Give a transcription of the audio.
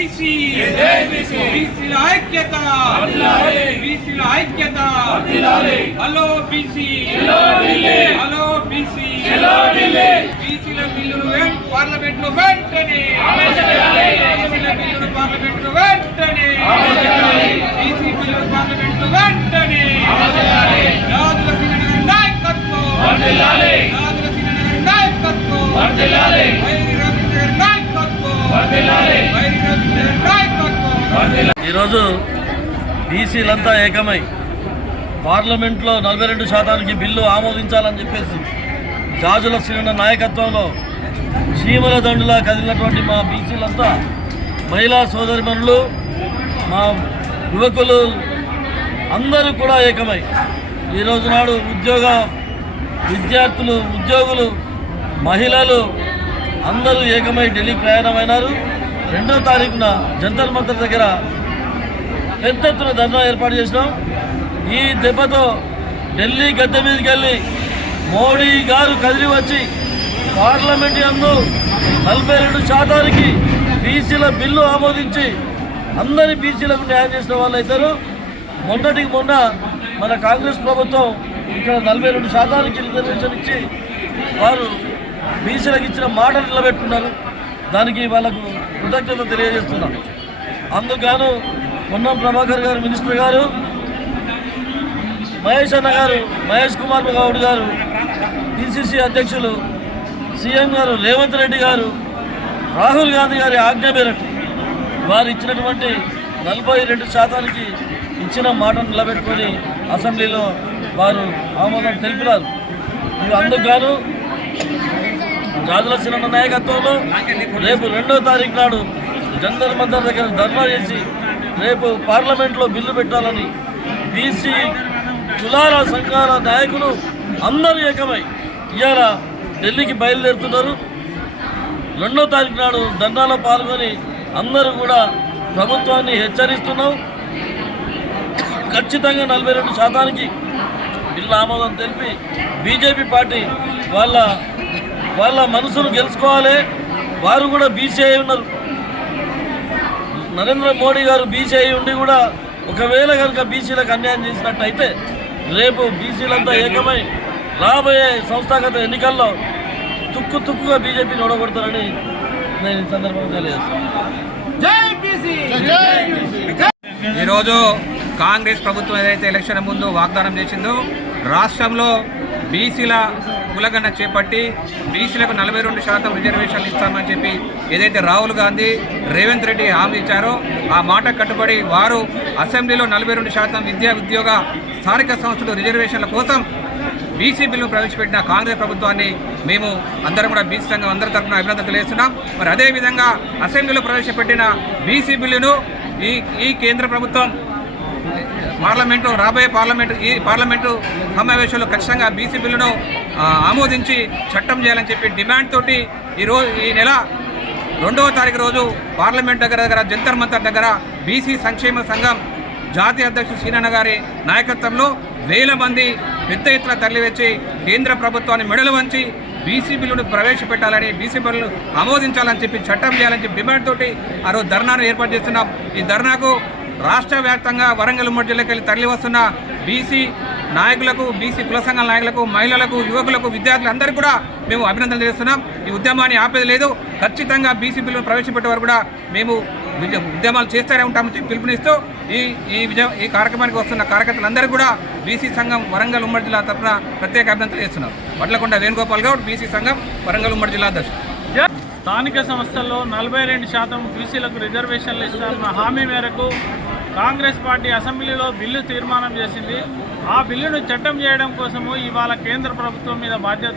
BC బీసీల ఐక్యత బీసీల ఐక్యత హలో బీసీ హలో బీసీ బీసీల బిల్లును వెం- పార్లమెంట్లో వెంటనే బీసీల బిల్లును పార్లమెంట్లో వెంటనే బీసీ బిల్లును పార్లమెంట్లో వెంటనే. రాజుల సింగనగర్ నాయకత్వం. రాజుల సింగనగర్ నాయకత్వం. ఈరోజు బీసీలంతా ఏకమై పార్లమెంట్లో నలభై రెండు శాతానికి బిల్లు ఆమోదించాలని చెప్పేసి జాజుల శ్రీన నాయకత్వంలో చీమల దండులా కదిలినటువంటి మా బీసీలంతా మహిళా సోదరిమణులు మా యువకులు అందరూ కూడా ఏకమై ఈరోజు నాడు ఉద్యోగ విద్యార్థులు ఉద్యోగులు మహిళలు అందరూ ఏకమై ఢిల్లీ ప్రయాణమైనారు. రెండవ తారీఖున జంతర్ మంతర్ దగ్గర పెద్ద ఎత్తున ధర్నా ఏర్పాటు చేసినాం. ఈ దెబ్బతో ఢిల్లీ గద్దె మీదకి వెళ్ళి మోడీ గారు కదిలి వచ్చి పార్లమెంట్ అందు నలభై రెండు శాతానికి బీసీల బిల్లు ఆమోదించి అందరి బీసీలకు న్యాయం చేసిన వాళ్ళు అవుతారు. మొన్నటికి మొన్న మన కాంగ్రెస్ ప్రభుత్వం ఇక్కడ నలభై రెండు శాతానికి రిజర్వేషన్ ఇచ్చి వారు బీసీలకు ఇచ్చిన మాటలు నిలబెట్టుకున్నారు. దానికి వాళ్ళకు కృతజ్ఞత తెలియజేస్తున్నాం. అందుకు పొన్నం ప్రభాకర్ గారు మినిస్టర్ గారు మహేష్ అన్న గారు మహేష్ కుమార్ గౌడ్ గారు పిసిసి అధ్యక్షులు సీఎం గారు రేవంత్ రెడ్డి గారు రాహుల్ గాంధీ గారి ఆజ్ఞ మేరకు వారు ఇచ్చినటువంటి నలభై రెండు శాతానికి ఇచ్చిన మాటను నిలబెట్టుకొని అసెంబ్లీలో వారు ఆమోదం తెలిపినారు. ఇవి అందుకు గాను గాజుల సినన్న నాయకత్వంలో రేపు రెండో తారీఖు నాడు జంతర్ మంతర్ దగ్గర ధర్నా చేసి రేపు పార్లమెంట్లో బిల్లు పెట్టాలని బీసీ కులాల సంఘాల నాయకులు అందరూ ఏకమై ఇవాళ ఢిల్లీకి బయలుదేరుతున్నారు. రెండో తారీఖు నాడు ధర్నాలో పాల్గొని అందరూ కూడా ప్రభుత్వాన్ని హెచ్చరిస్తున్నాం. ఖచ్చితంగా నలభై రెండు శాతానికి బిల్లు ఆమోదం తెలిపి బీజేపీ పార్టీ వాళ్ళ వాళ్ళ మనసును గెలుచుకోవాలి. వారు కూడా బీసీ అయి ఉన్నారు. నరేంద్ర మోడీ గారు బీసీ అయి ఉండి కూడా ఒకవేళ కనుక బీసీలకు అన్యాయం చేసినట్టయితే రేపు బీసీలంతా ఏకమై రాబోయే సంస్థాగత ఎన్నికల్లో తుక్కు తుక్కుగా బీజేపీని ఓడగొడతారని నేను ఈ సందర్భంగా తెలియజేస్తాను. ఈరోజు కాంగ్రెస్ ప్రభుత్వం ఏదైతే ఎలక్షన్ ముందు వాగ్దానం చేసిందో రాష్ట్రంలో బీసీల కులగన్న చేపట్టి బీసీలకు నలభై రెండు శాతం రిజర్వేషన్లు ఇస్తామని చెప్పి ఏదైతే రాహుల్ గాంధీ రేవంత్ రెడ్డి హామీ ఇచ్చారో ఆ మాట కట్టుబడి వారు అసెంబ్లీలో నలభై రెండు శాతం విద్యా ఉద్యోగ స్థానిక సంస్థలు రిజర్వేషన్ల కోసం బీసీ బిల్లు ప్రవేశపెట్టిన కాంగ్రెస్ ప్రభుత్వాన్ని మేము అందరం కూడా బీసీ సంఘం అందరి తరఫున అభినందన తెలియజేస్తున్నాం. మరి అదేవిధంగా అసెంబ్లీలో ప్రవేశపెట్టిన బీసీ బిల్లును ఈ ఈ కేంద్ర ప్రభుత్వం పార్లమెంటు రాబోయే పార్లమెంటు ఈ పార్లమెంటు సమావేశంలో ఖచ్చితంగా బీసీ బిల్లును ఆమోదించి చట్టం చేయాలని చెప్పి డిమాండ్ తోటి ఈరోజు ఈ నెల రెండవ తారీఖు రోజు పార్లమెంట్ దగ్గర దగ్గర జంతర్ మంతర్ దగ్గర బీసీ సంక్షేమ సంఘం జాతీయ అధ్యక్షుడు సీనన్న గారి నాయకత్వంలో వేల మంది పెద్ద ఎత్తున తరలివచ్చి కేంద్ర ప్రభుత్వాన్ని మెడలు వంచి బీసీ బిల్లును ప్రవేశపెట్టాలని బీసీ బిల్లును ఆమోదించాలని చెప్పి చట్టం చేయాలని చెప్పి డిమాండ్ తోటి ఆ రోజు ధర్నాను ఏర్పాటు చేస్తున్నాం. ఈ ధర్నాకు రాష్ట్ర వ్యాప్తంగా వరంగల్ ఉమ్మడి జిల్లాకెళ్ళి వెళ్ళి వస్తున్న బీసీ నాయకులకు బీసీ కుల సంఘాల నాయకులకు మహిళలకు యువకులకు విద్యార్థులందరికీ కూడా మేము అభినందనలు చేస్తున్నాం ఈ ఉద్యమాన్ని ఆపేది లేదు. ఖచ్చితంగా బీసీ బిల్లును ప్రవేశపెట్టే వారు కూడా మేము ఉద్యమాలు చేస్తూనే ఉంటామని చెప్పి పిలుపునిస్తూ ఈ ఈ విజయ ఈ కార్యక్రమానికి వస్తున్న కార్యకర్తలందరూ కూడా బీసీ సంఘం వరంగల్ ఉమ్మడి జిల్లా తరఫున ప్రత్యేక అభినందనలు చేస్తున్నాం వడ్లకొండ వేణుగోపాల్ గౌడ్ బీసీ సంఘం వరంగల్ ఉమ్మడి జిల్లా అధ్యక్షుడు. స్థానిక సంస్థల్లో నలభై రెండు శాతం బీసీలకు రిజర్వేషన్లు ఇస్తారన్న హామీ మేరకు కాంగ్రెస్ పార్టీ అసెంబ్లీలో బిల్లు తీర్మానం చేసింది. ఆ బిల్లును చట్టం చేయడం కోసము ఇవాళ కేంద్ర ప్రభుత్వం మీద బాధ్యత